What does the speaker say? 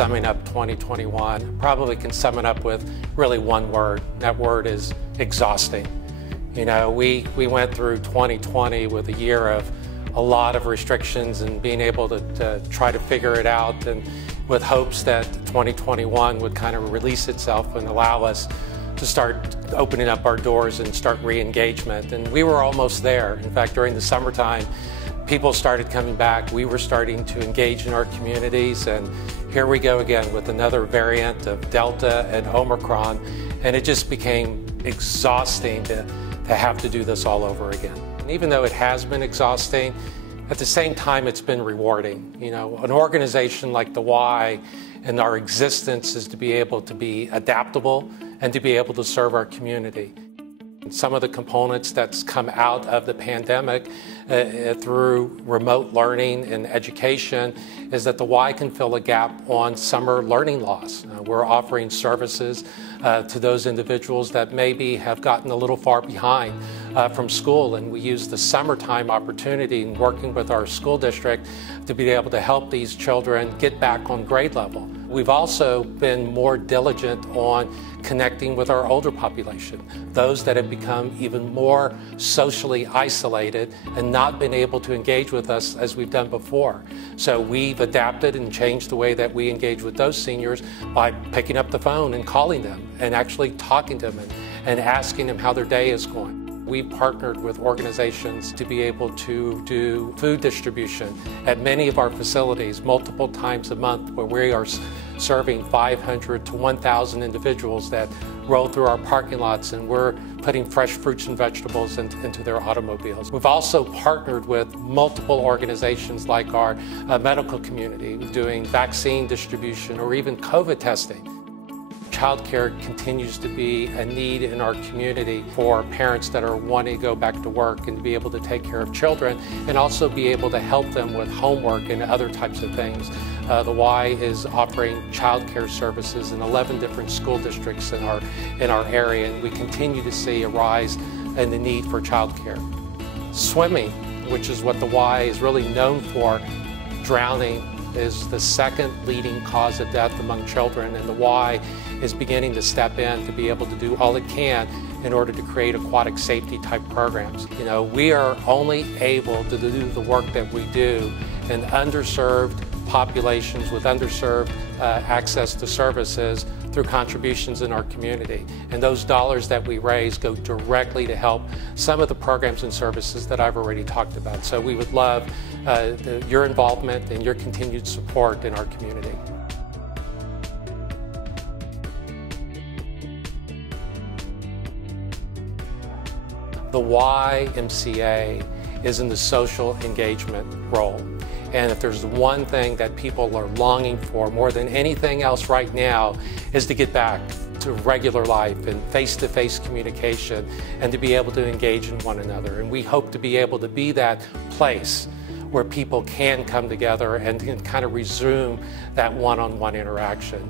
summing up 2021, probably can sum it up with really one word. That word is exhausting. You know, we went through 2020 with a year of a lot of restrictions and being able to try to figure it out, and with hopes that 2021 would kind of release itself and allow us to start opening up our doors and start re-engagement. And we were almost there. In fact, during the summertime, people started coming back. We were starting to engage in our communities, and here we go again with another variant of Delta and Omicron, and it just became exhausting to have to do this all over again. And even though it has been exhausting, at the same time it's been rewarding. You know, an organization like the Y and our existence is to be able to be adaptable and to be able to serve our community. Some of the components that's come out of the pandemic through remote learning and education is that the Y can fill a gap on summer learning loss. We're offering services to those individuals that maybe have gotten a little far behind from school, and we use the summertime opportunity in working with our school district to be able to help these children get back on grade level. We've also been more diligent on connecting with our older population, those that have become even more socially isolated and not been able to engage with us as we've done before. So we've adapted and changed the way that we engage with those seniors by picking up the phone and calling them and actually talking to them and asking them how their day is going. We've partnered with organizations to be able to do food distribution at many of our facilities multiple times a month, where we are serving 500 to 1,000 individuals that roll through our parking lots, and we're putting fresh fruits and vegetables into their automobiles. We've also partnered with multiple organizations like our medical community, doing vaccine distribution or even COVID testing. Childcare continues to be a need in our community for parents that are wanting to go back to work and to be able to take care of children, and also be able to help them with homework and other types of things. The Y is offering childcare services in 11 different school districts in our area, and we continue to see a rise in the need for childcare. Swimming, which is what the Y is really known for, drowning is the second leading cause of death among children, and the Y is beginning to step in to be able to do all it can in order to create aquatic safety type programs. You know, we are only able to do the work that we do in underserved populations with underserved access to services through contributions in our community. And those dollars that we raise go directly to help some of the programs and services that I've already talked about. So we would love your involvement and your continued support in our community. The Ymca is in the social engagement role. And if there's one thing that people are longing for more than anything else right now, is to get back to regular life and face-to-face communication and to be able to engage in one another. And we hope to be able to be that place where people can come together and can kind of resume that one-on-one interaction.